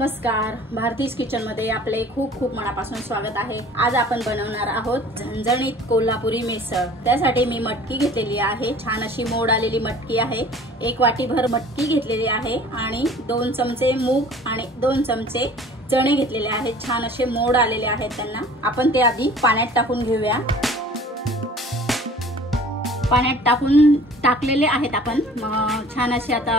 नमस्कार, भारतीज किचन मध्ये आपले खूप खूप मनापासून स्वागत आहे। आज आपण बनवणार आहोत झणझणीत कोल्हापुरी मिसळ। त्यासाठी मी मटकी घेतलेली आहे, छान अशी मोड आलेली मटकी आहे। 1 वाटीभर मटकी घेतलेली आहे आणि 2 चमचे मूग आणि 2 चमचे चणे घेतलेले आहेत। छान असे मोड आलेले आहेत त्यांना। आपण ते आधी पाण्यात टाकून घेऊया। पाण्यात टाकलेले आहेत आपण। छान असे आता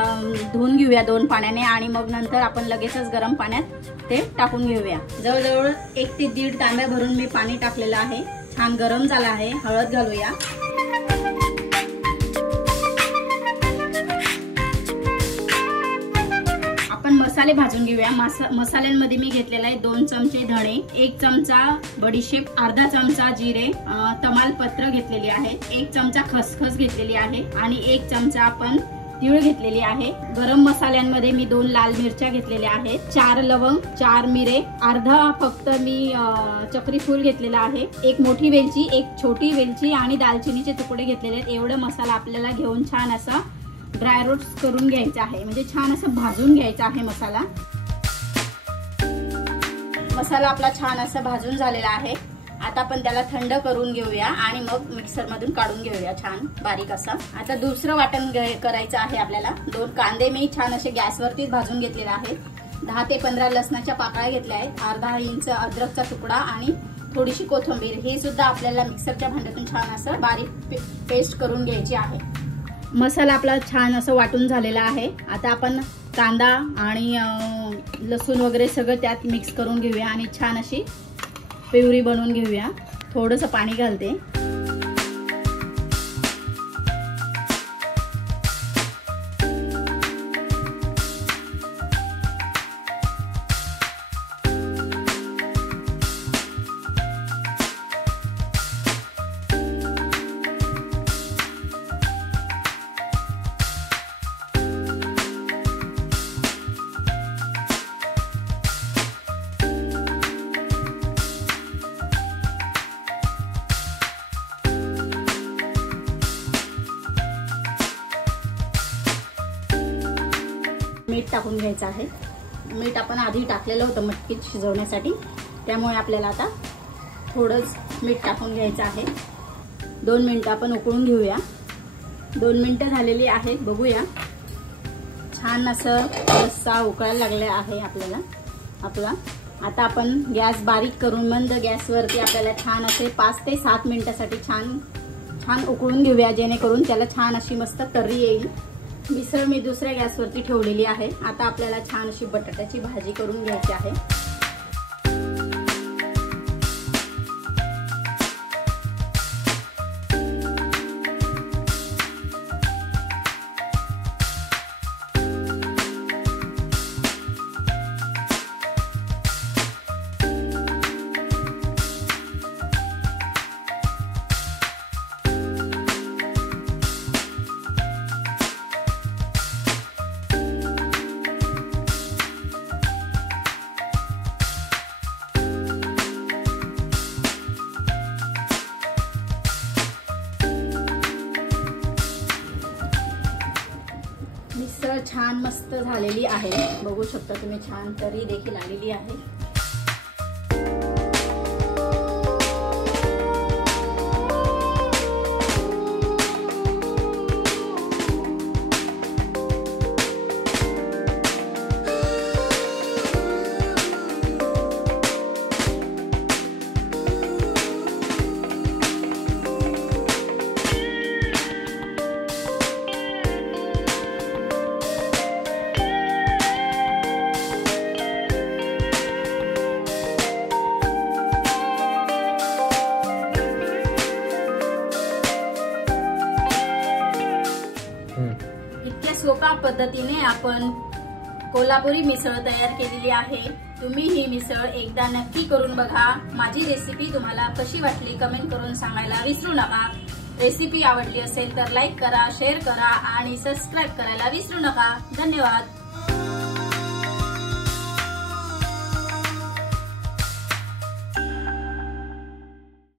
धुवून घेऊया 2 पाण्याने आणि मग नंतर आपण लगेचच गरम पाण्यात ते टाकून घेऊया। जवळजवळ 1 ते 1.5 तांब्या भरून मी पाणी टाकलेलं आहे। छान गरम झालं आहे। हळद घालूया। मसाले भाजून घेऊया। मसाल्यांमध्ये मी घेतलेला आहे 2 चमचे धणे, 1 चमचा बडीशेप, अर्धा चमचा जिरे, तमालपत्र घेतलेली आहे, 1 चमचा खसखस घेतलेली आहे आणि 1 चमचा आपण तीळ घेतलेली आहे। गरम मसाल्यांमध्ये मी 2 लाल मिरच्या घेतलेल्या आहेत, 4 लवंग, 4 मिरे, अर्धा फक्त मी चक्री फूल घेतलेला आहे, 1 मोठी वेलची, 1 छोटी वेलची आणि दालचिनीचे तुकडे घेतलेले आहेत। एवढा मसाला आपल्याला घेऊन छान असा ड्राय रोस्ट करून घ्यायचा आहे, म्हणजे छान असं भाजून घ्यायचा आहे मसाला। मसाला आपला छान असा भाजून झालेला आहे। आता आपण त्याला थंड करून घेऊया आणि मग मिक्सर मधून काढून घेऊया छान बारीक असा। आता दुसरं वाटण करायचं आहे आपल्याला। 2 कांदे मी छान असे गॅसवरतीच भाजून घेतलेले आहेत, 10 ते 15 लसणाच्या पाकळ्या घेतल्या आहेत, अर्धा इंच अद्रकचा तुकडा आणि थोडीशी कोथिंबीर। हे सुद्धा आपल्याला मिक्सरच्या भांड्यातून छान असं बारीक पेस्ट करून घ्यायची आहे। मसाला आपला छान असं वाटून झालेला आहे। आता आपण कांदा आणि लसूण वगैरे सगळं त्यात मिक्स करून घेऊया आणि छान अशी प्युरी बनवून घेऊया। थोडंसं पाणी घालते। मीठ टाकून घ्यायचं आहे। मीठ आपण आधी टाकलेलं होतं मटकीत शिजवण्यासाठी, त्यामुळे आपल्याला आता थोडंच मीठ टाकून घ्यायचं आहे। 2 मिनिटं आपण उकळून घेऊया। 2 मिनिटं झालेली आहेत, बघूया। छान असं रस्सा उकळायला लागले आहे आपला। आता आपण गॅस बारीक करून मंद गॅसवरती आपल्याला छान असे 5 ते 7 मिनिटासाठी छान उकळून घेऊया, जेणेकरून त्याला छान अशी मस्त तर्री येईल। मिसळ मी दुसऱ्या गॅसवरती ठेवलेली आहे। आता आपल्याला छान अशी बटाट्याची भाजी करून घ्यायची आहे। मिसळ छान मस्त झालेली आहे, बघू शकता तुम्ही। छान तरी देखील आलेली आहे। इतक्या सोप्या पद्धतीने आपण कोल्हापुरी मिसळ तयार केलेली आहे। तुम्ही ही मिसळ एकदा नक्की करून बघा। माझी रेसिपी तुम्हाला कशी वाटली कमेंट करून सांगायला विसरू नका। रेसिपी आवडली असेल तर लाईक करा, शेअर करा आणि सबस्क्राइब करायला विसरू नका। धन्यवाद।